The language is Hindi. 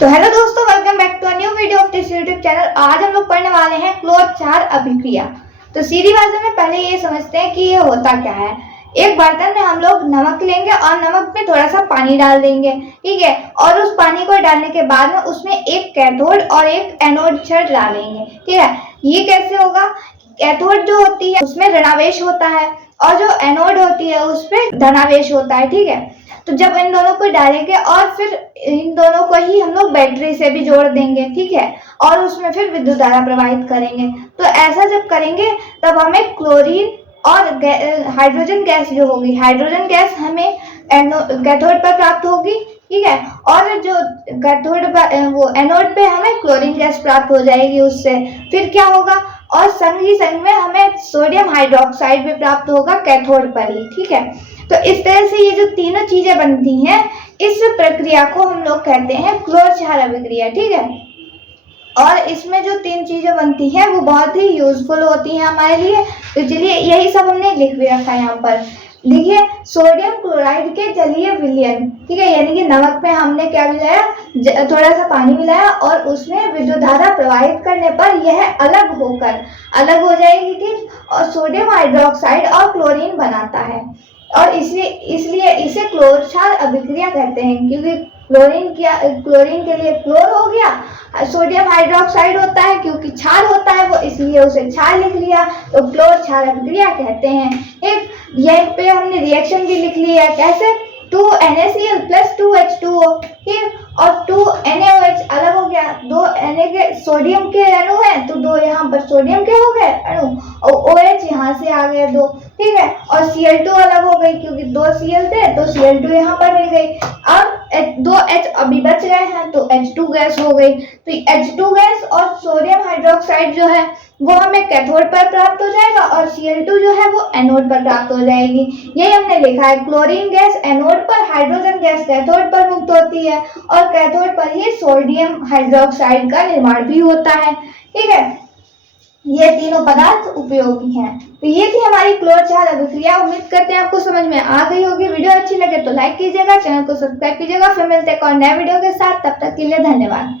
तो हेलो दोस्तों, welcome back to a new video of this YouTube channel. आज हम लोग पढ़ने वाले हैं क्लोर क्षार अभिक्रिया। तो सीधी भाषा में पहले ये समझते हैं कि ये होता क्या है। एक बर्तन में हम लोग नमक लेंगे और नमक में थोड़ा सा पानी डाल देंगे, ठीक है। और उस पानी को डालने के बाद में उसमें एक कैथोड और एक एनोड छड़ डालेंगे, ठीक है। ये कैसे होगा? कैथोड जो होती है उसमें ऋणावेश होता है और जो एनोड होती है उस पे धनावेश होता है, ठीक है। तो जब इन दोनों को डालेंगे और फिर इन दोनों को ही हम लोग बैटरी से भी जोड़ देंगे, ठीक है। और उसमें फिर विद्युत धारा प्रवाहित करेंगे। तो ऐसा जब करेंगे तब हमें क्लोरीन और हाइड्रोजन गैस जो होगी, हाइड्रोजन गैस हमें कैथोड पर प्राप्त होगी, ठीक है। और जो कैथोड वो एनोड पे हमें क्लोरीन गैस प्राप्त हो जाएगी उससे। फिर क्या होगा? और संग ही संग में हमें सोडियम हाइड्रोक्साइड भी प्राप्त होगा कैथोड पर ही, ठीक है। तो इस तरह से ये जो तीनों चीजें बनती हैं, इस प्रक्रिया को हम लोग कहते हैं क्लोर क्षार अभिक्रिया, ठीक है। और इसमें जो तीन चीजें बनती हैं वो बहुत ही यूजफुल होती हैं हमारे लिए। तो चलिए यही सब हमने लिख भी रखा है यहाँ पर। देखिए, सोडियम क्लोराइड के जलीय विलयन, ठीक है। यानी कि नमक में हमने क्या मिलाया? थोड़ा सा पानी मिलाया और उसमें विद्युत धारा प्रवाहित करने पर यह अलग हो जाएगी, ठीक। और सोडियम हाइड्रोक्साइड और क्लोरीन बनाता है। और इसलिए इसे क्लोर क्षार अभिक्रिया कहते हैं, क्योंकि क्लोरीन के लिए क्लोर हो गया, सोडियम हाइड्रोक्साइड होता है क्योंकि क्षार होता है वो, इसलिए उसे क्षार लिख लिया। तो क्लोर क्षार अभिक्रिया कहते हैं। एक यहीं पे हमने रिएक्शन भी लिख लिया। कैसे? 2NaCl + 2H2O, ठीक। और 2NaOH अलग हो गया। दो Na के सोडियम के अणु हैं तो दो यहाँ पर सोडियम के हो गए अणु, और OH यहाँ से आ गए दो, ठीक है। और Cl2 अलग हो गई क्योंकि दो Cl थे तो Cl2 यहाँ पर मिल गई। अब दो H अभी बच गए हैं तो H2 गैस हो गई। तो H2 गैस और सोडियम हाइड्रोक्साइड जो है वो हमें कैथोड पर प्राप्त हो जाएगा और Cl2 जो है वो एनोड पर प्राप्त हो जाएगी। यही हमने लिखा है, क्लोरीन गैस एनोड पर, हाइड्रोजन गैस कैथोड पर मुक्त होती है और कैथोड पर ही सोडियम हाइड्रोक्साइड का निर्माण भी होता है, ठीक है। ये तीनों पदार्थ उपयोगी हैं। तो ये थी हमारी क्लोर क्षार अभिक्रिया। उम्मीद करते हैं आपको समझ में आ गई होगी। वीडियो अच्छी लगे तो लाइक कीजिएगा, चैनल को सब्सक्राइब कीजिएगा। फिर मिलते हैं एक और नए वीडियो के साथ। तब तक के लिए धन्यवाद।